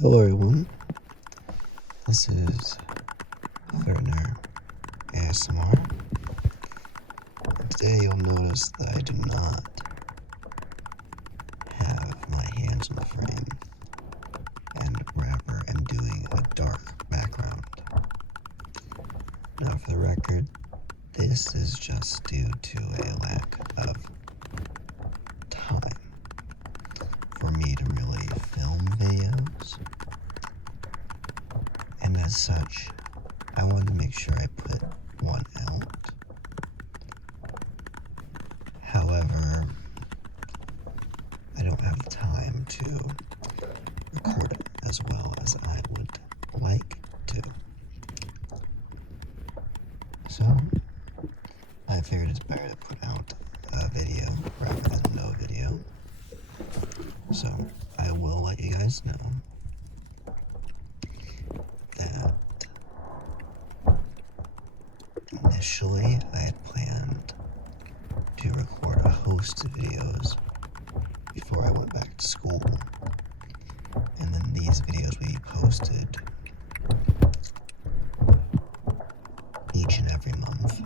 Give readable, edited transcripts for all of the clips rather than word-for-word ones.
Hello everyone, this is fertnerASMR. Today you'll notice that I do not have my hands on the frame and rather am doing a dark background. Now for the record, this is just due to a lack of time for me to really film videos, and as such, I wanted to make sure I put one out. However, I don't have the time to record it as well as I would like to. So, I figured it's better to put out a video rather than no video. So, I will let you guys know that initially I had planned to record a host of videos before I went back to school, and then these videos would be posted each and every month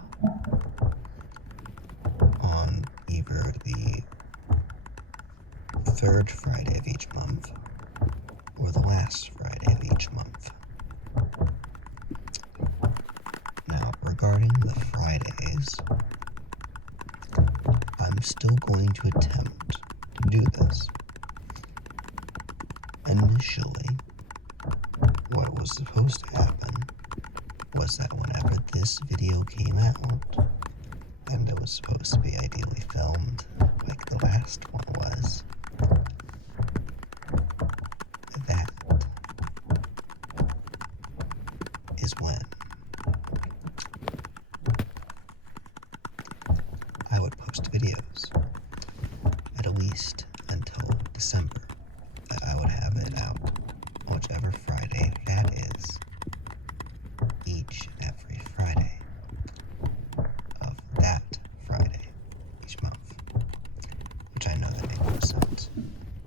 on either the third Friday of each month or the last Friday of each month. Now, regarding the Fridays, I'm still going to attempt to do this. Initially, what was supposed to happen was that whenever this video came out, and it was supposed to be ideally filmed like the last one was, that is when I would post videos, at least until December, that I would have it out whichever Friday that is, each and every Friday of that Friday each month, which I know that makes no sense,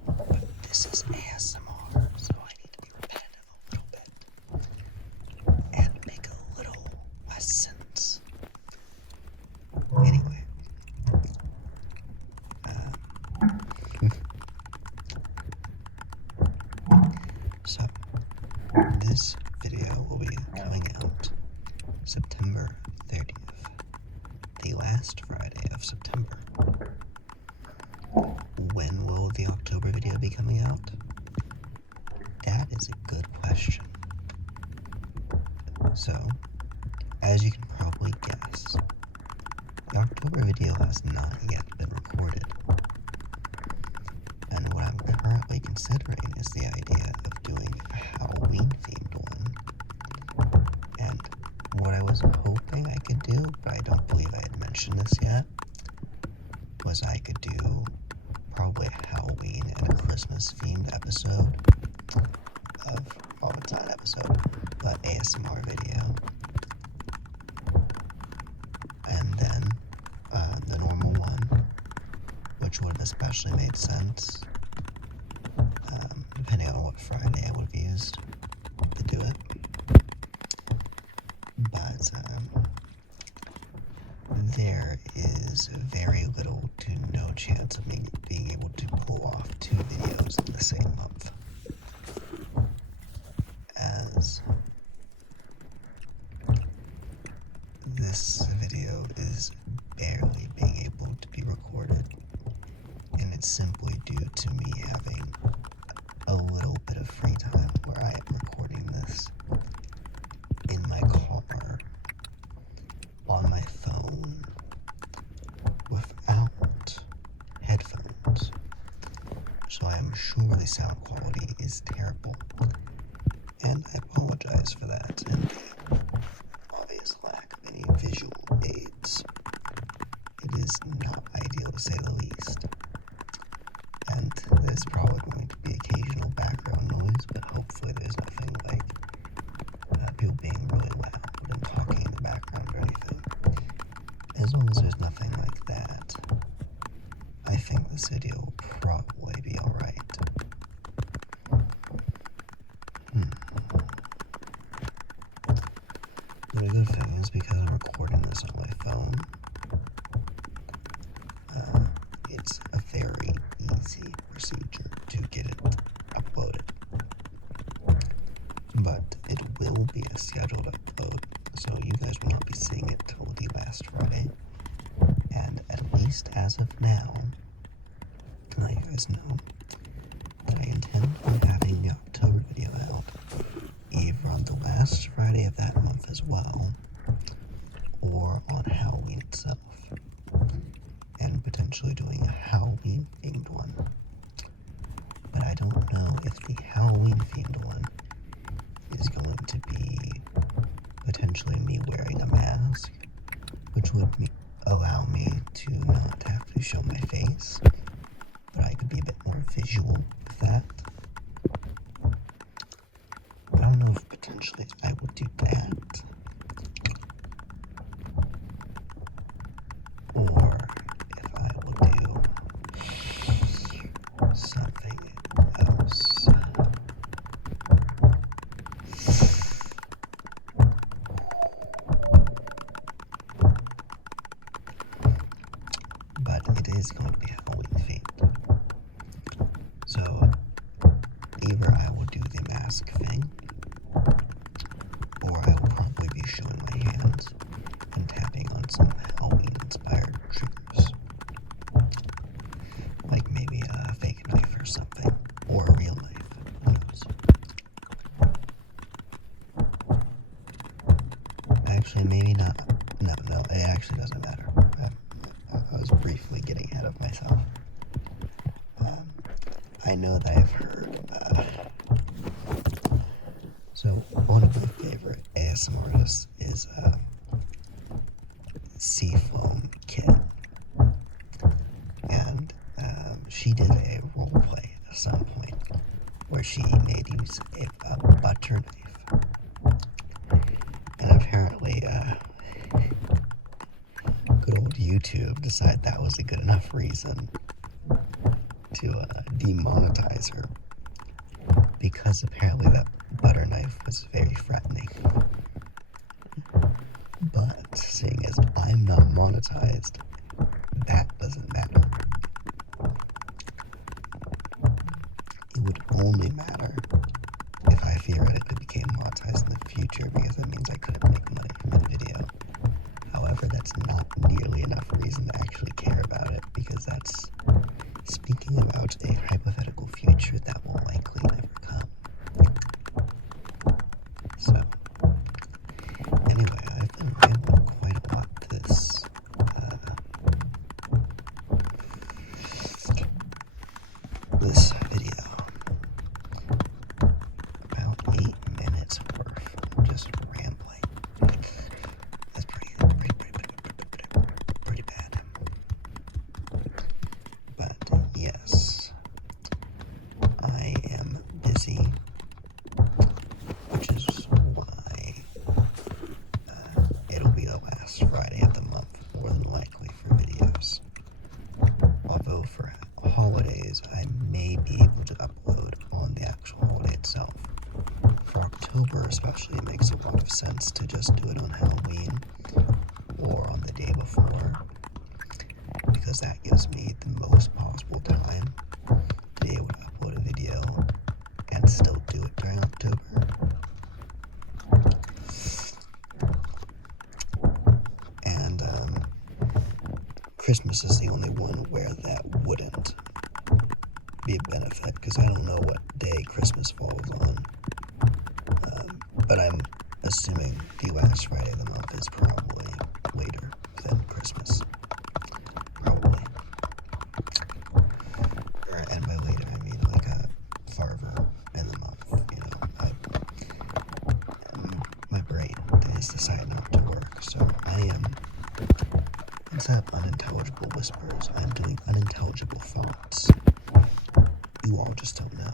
but this is ASMR, so I need to be repetitive a little bit and make a little less sense. Anyway, so this video will be coming out September 30th, the last Friday of September. When will the October video be coming out? That is a good question. So, as you can probably guess, the October video has not yet been recorded. And what I'm currently considering is the idea of doing a Halloween themed one. And what I was hoping I could do, but I don't believe I had mentioned this yet, was I could do probably a Halloween and a Christmas themed episode of, well, it's not an episode, but ASMR video. And then the normal one, which would have especially made sense, depending on what Friday I would have used to do it. But there is very little to no chance of me being able to pull off two videos in the same month, as this video is barely being able to be recorded, and it's simply due to me having a little bit of free time where I am recording this in my car, on my phone, without headphones. So I am sure the sound quality is terrible, and I apologize for that and the obvious lack of any visual aids. It is not ideal to say the least. And there's probably going to be occasional background noise, but hopefully there's nothing like people being really loud and talking in the background or anything. As long as there's nothing like that, I think this video will probably be alright. recording this on my phone. It's a very easy procedure to get it uploaded. But it will be a scheduled upload, so you guys will not be seeing it till the last Friday. And at least as of now, to let you guys know that I intend on having the October video out either on the last Friday of that month as well, or on Halloween itself, and potentially doing a Halloween themed one. But I don't know if the Halloween themed one is going to be potentially me wearing a mask, which would allow me to not have to show my face, but I could be a bit more visual with that. I don't know if potentially I would do that, or if I will do something else. But it is going to be Halloween themed. So either I will do the mask thing, or I will probably be showing my hands and tapping on some Halloween inspired triggers. Like maybe a fake knife or something, or a real knife, who knows. Actually, maybe not. No, it actually doesn't matter. I was briefly getting ahead of myself. I know that I've heard, so one of my favorite ASMR artists is Seafoam Kit, and she did a role play at some point where she made use of a butter knife, and apparently good old YouTube decided that was a good enough reason to demonetize her, because apparently that butter knife was very threatening. But seeing as I'm not monetized, that doesn't matter. It would only matter if I theoretically became monetized in the future, because that means I couldn't make money from the video. However, that's not nearly enough reason to actually care about it, because that's speaking about a hypothetical future that will likely never come. So, anyway, I've been rambling quite a lot this video. About 8 minutes worth of just rambling. That's pretty bad. But yes, I am busy, which is why it'll be the last Friday of the month, more than likely, for videos. Although for holidays, I may be able to upload on the actual holiday itself. For October especially, it makes a lot of sense to just do it on Halloween or on the day before, because that gives me the most possible time to be able to upload a video and still do it during October. And Christmas is the only one where that wouldn't be a benefit, because I don't know what day Christmas falls on. But I'm assuming the last Friday of the month is probably later than Christmas. Probably. And by later, I mean like farther in the month. You know, my brain has decided not to work, so I am, instead of unintelligible whispers, I'm doing unintelligible thoughts. You all just don't know.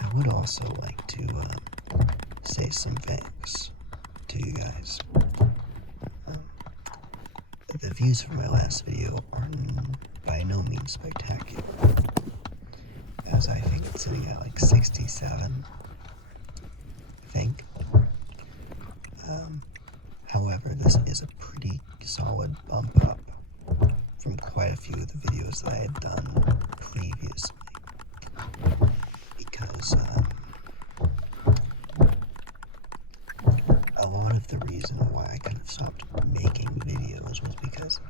I would also like to say some thanks to you guys. The views from my last video are by no means spectacular. as I think it's sitting at like 67, I think. However, this is a pretty solid bump up from quite a few of the videos that I had done previously, because a lot of the reason why I kind of stopped making videos was because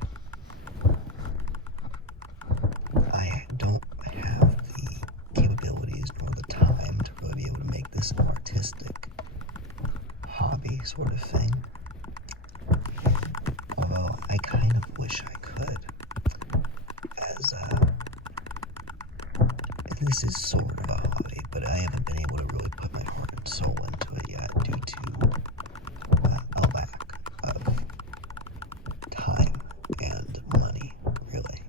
I don't have the capabilities nor the time to really be able to make this an artistic hobby sort of thing. Although I kind of wish I could, as this is sort of a hobby, but I haven't been able to really put my heart and soul into it yet due to a lack of time and money, really.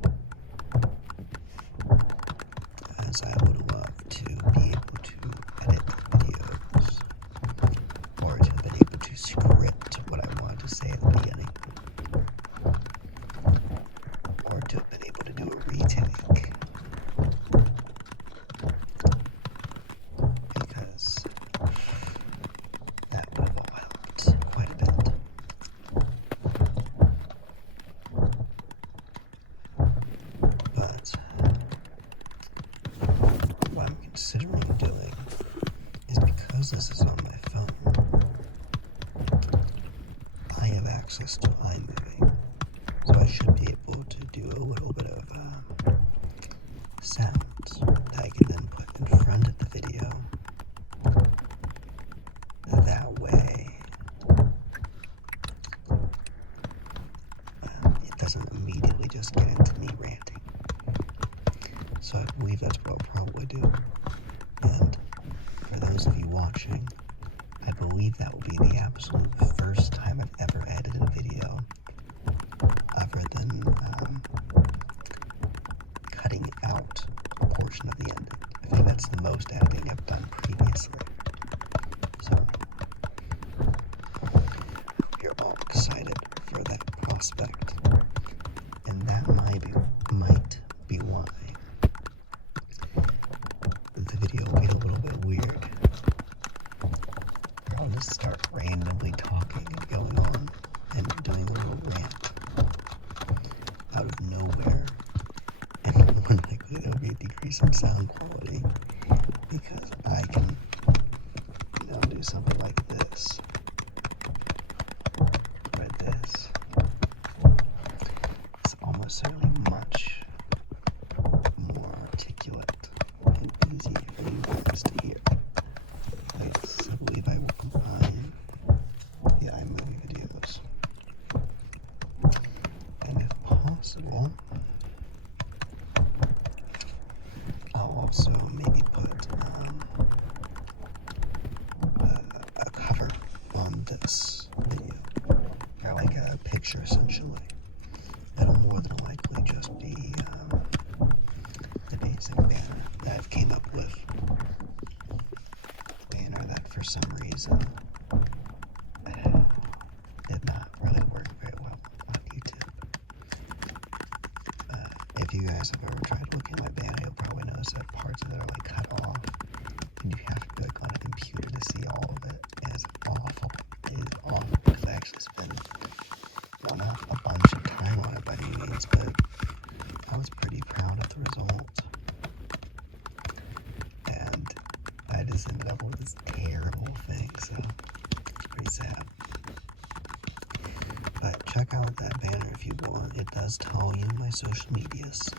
As I would love to be able to edit videos, or to be able to script what I wanted to say at the beginning, or to have been able to do a retake, because that would have all helped quite a bit. But what I'm considering doing is, because this is on my phone, I have access to iMovie, so I should be able to do a little bit of sounds that I can then put in front of the video. That way, it doesn't immediately just get into me ranting. So I believe that's what I'll probably do. And for those of you watching, I believe that will be the absolute first time I've ever edited a video, other than cutting out a portion of the ending. I think that's the most editing I've done previously. So, you're all excited for that prospect. And that might be why the video will get a little bit weird. I'll just start randomly talking and going on and doing a little rant out of nowhere. And more likely there'll be a decrease in sound quality, because I can, do something like this. Or this. It's almost certainly much more articulate and easier for you guys to hear. Yes, I believe I will combine the iMovie videos. And if possible, I'll also maybe put a cover on this video, or like a picture essentially. That'll more than likely just be the basic banner that I've came up with. Banner that for some reason did not really work very well on YouTube. If you guys have ever tried looking at my banner, you'll probably notice that parts of it are like cut off, and you have to click on a computer to see all of it. And it's awful. It is awful, because I actually spent not a bunch of time on it by any means, but I was pretty proud of the result. And I just ended up with this terrible thing, so it's pretty sad. But check out that banner if you want. It does tell you my social medias.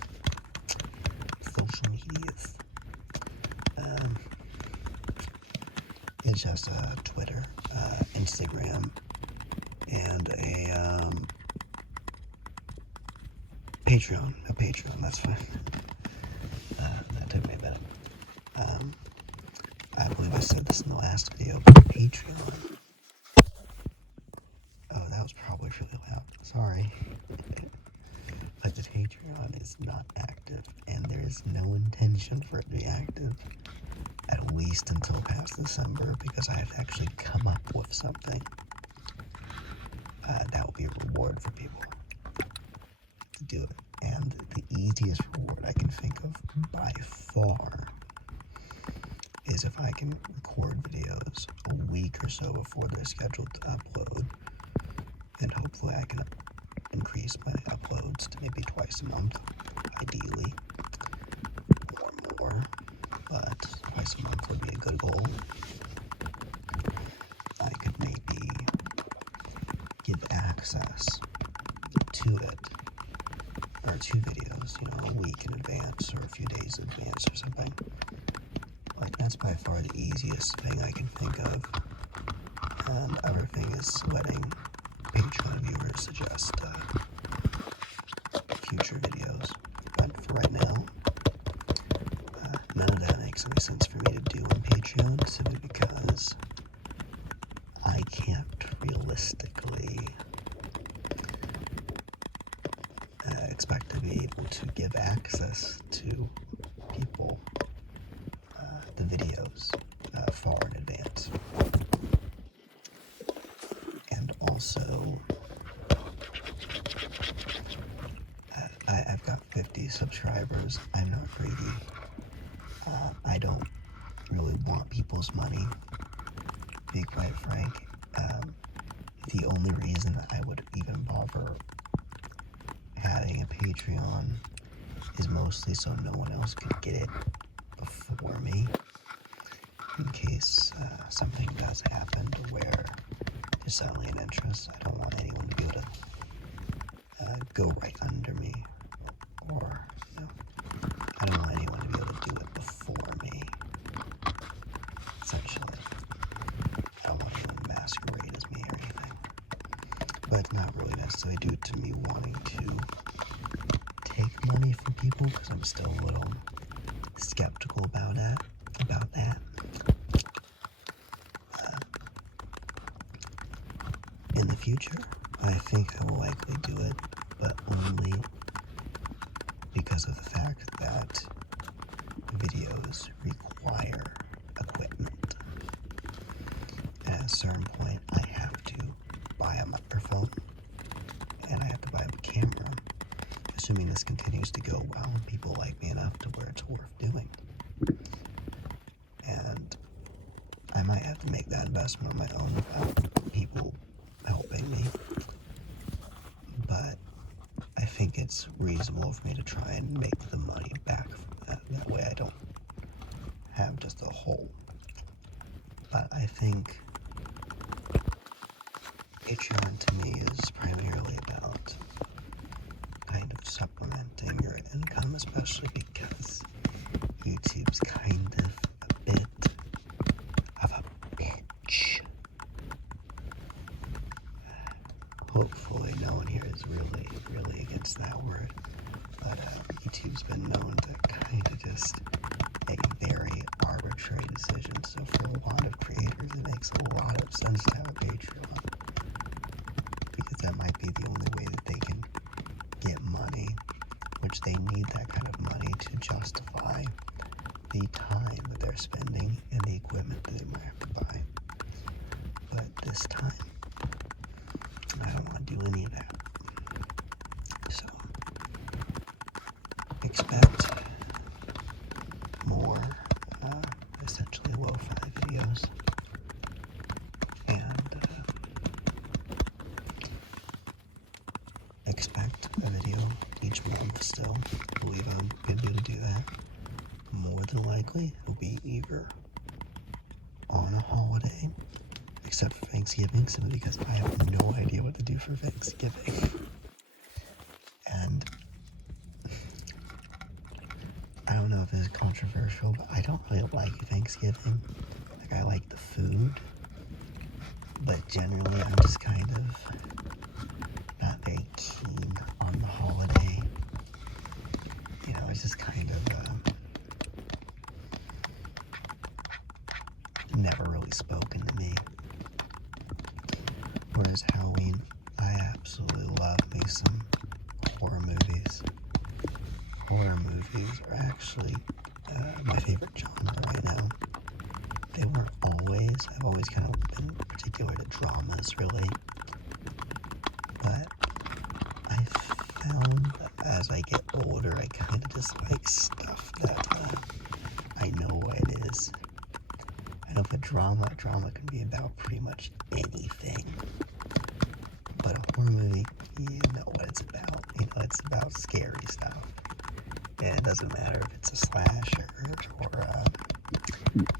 It's just Twitter, Instagram, and a Patreon. A Patreon, that's fine. That took me a minute. I believe I said this in the last video, but Patreon. Oh, that was probably really loud. Sorry. But the Patreon is not active, and there is no intention for it to be active, at least until past December, because I have to actually come up with something that will be a reward for people to do it. And the easiest reward I can think of by far is if I can record videos a week or so before they're scheduled to upload, and hopefully I can increase my uploads to maybe twice a month, ideally, or more, but twice a month would be a good goal. I could maybe give access to it, or to videos, a week in advance, or a few days in advance or something. Like, that's by far the easiest thing I can think of. And other thing is letting Patreon viewers suggest future videos. But for right now, none of that makes any sense for me to do on Patreon, simply because I can't realistically expect to be able to give access to people the videos far in advance. And also, I've got 50 subscribers. I'm not greedy. I don't really want people's money, to be quite frank. The only reason I would even bother having a Patreon is mostly so no one else could get it before me, in case something does happen to where there's suddenly an interest. I don't want anyone to be able to go right under me, or I don't want anyone to be able to do it before me, essentially. I don't want anyone to masquerade as me or anything, but it's not really necessarily due to me wanting to take money from people, because I'm still a little skeptical about that. In the future, I think I will likely do it, but only because of the fact that videos require equipment. And at a certain point, I have to buy a microphone, and I have to buy a camera, assuming this continues to go well and people like me enough to where it's worth doing. And I might have to make that investment on my own without people helping me. But I think it's reasonable for me to try and make the money back from that. That way I don't have just a hole. But I think Patreon to me is primarily about kind of supplementing your income, especially because YouTube's kind of a bit of a bitch. Hopefully no one here is really against that word, but YouTube's been known to kind of just make very arbitrary decisions. So for a lot of creators, it makes a lot of sense to have a Patreon, because that might be the only way that they can get money, which they need that kind of money to justify the time that they're spending and the equipment that they might have to buy. But this time, I don't want to do any of that. So, expect more, essentially LOFI videos, and expect a video each month still. I believe I'm going to be able to do that. More than likely, it'll be either on a holiday, except for Thanksgiving, simply because I have no idea what to do for Thanksgiving. And I don't know if this is controversial, but I don't really like Thanksgiving. Like, I like the food, but generally I'm just kind of not very keen on the holiday. It's just kind of never really spoken to me. Whereas Halloween, I absolutely love me some horror movies. Horror movies are actually my favorite genre right now. They weren't always. I've always kind of been particular to dramas, really. But I found that as I get older, I kind of just like stuff that I know what it is. And if a drama can be about pretty much anything. But a horror movie, you know what it's about. You know, it's about scary stuff. And it doesn't matter if it's a slasher or a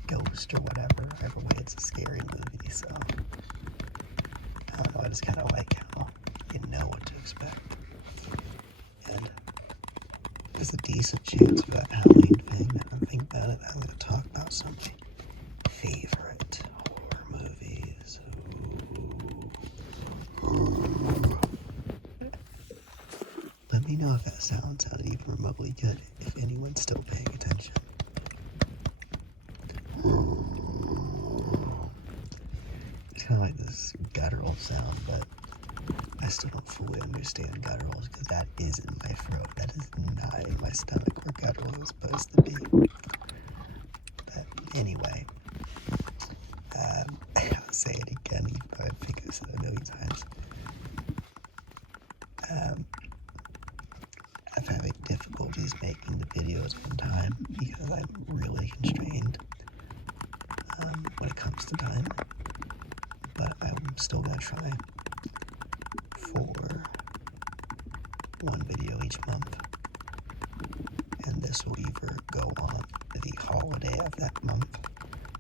ghost or whatever. Either way, it's a scary movie, so I don't know, I just kind of like how you know what to expect. And there's a decent chance for that Halloween thing. Now I'm thinking about it, I'm going to talk about some of my favorite horror movies. Ooh. Let me know if that sounded even remotely good, if anyone's still paying attention. It's kind of like this guttural sound, but I still don't fully understand gutturals because that is in my throat. That is not in my stomach where guttural is supposed to be. But anyway, I'll say it again, even though I think I said it a million times. I'm having difficulties making the videos on time because I'm really constrained when it comes to time. But I'm still going to try for one video each month. And this will either go on the holiday of that month.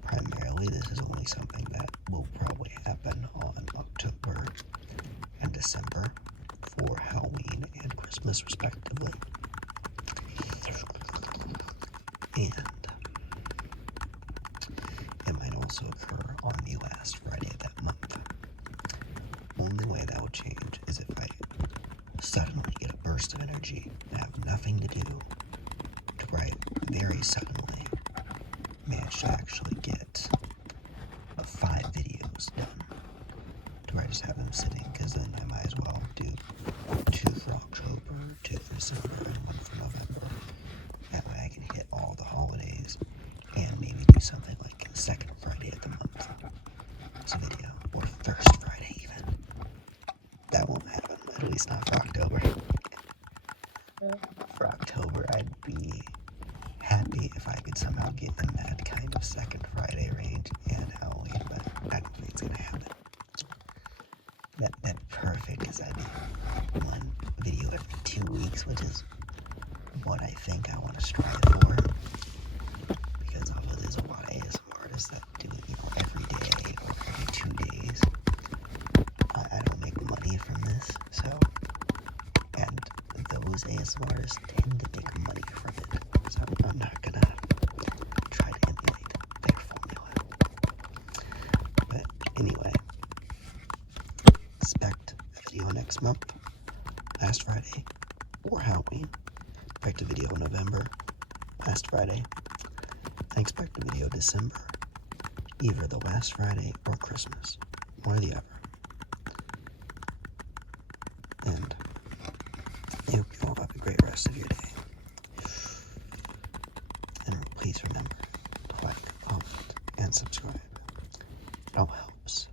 Primarily, this is only something that will probably happen on October and December for Halloween and Christmas, respectively. And it might also occur on the last Friday of that month. Only way that will change is if I suddenly get a burst of energy and have nothing to do to where I very suddenly manage to actually get 5 videos done to where I just have them sitting, because then I might as well do 2 for October, 2 for December, and 1 for November. That way I can hit all the holidays and maybe do something like the second Friday of the month as a video, or first Friday even. That won't happen, at least not for October. For October, I'd be happy if I could somehow get in that kind of second Friday range and Halloween, but I don't think it's gonna happen. That'd be perfect, because I'd be 1 video every 2 weeks, which is what I think I want to strive for. Because although there's a lot of ASMR artists that do it, every day or every 2 days, I don't make money from this, so, and those ASMR artists tend to make money from it, so I'm not gonna try to emulate their formula. But anyway, expect a video next month, last Friday, or Halloween. Expect a video in November, last Friday. And expect a video December, either the last Friday or Christmas, one or the other. And I hope you all have a great rest of your day. And please remember to like, comment, and subscribe. It all helps.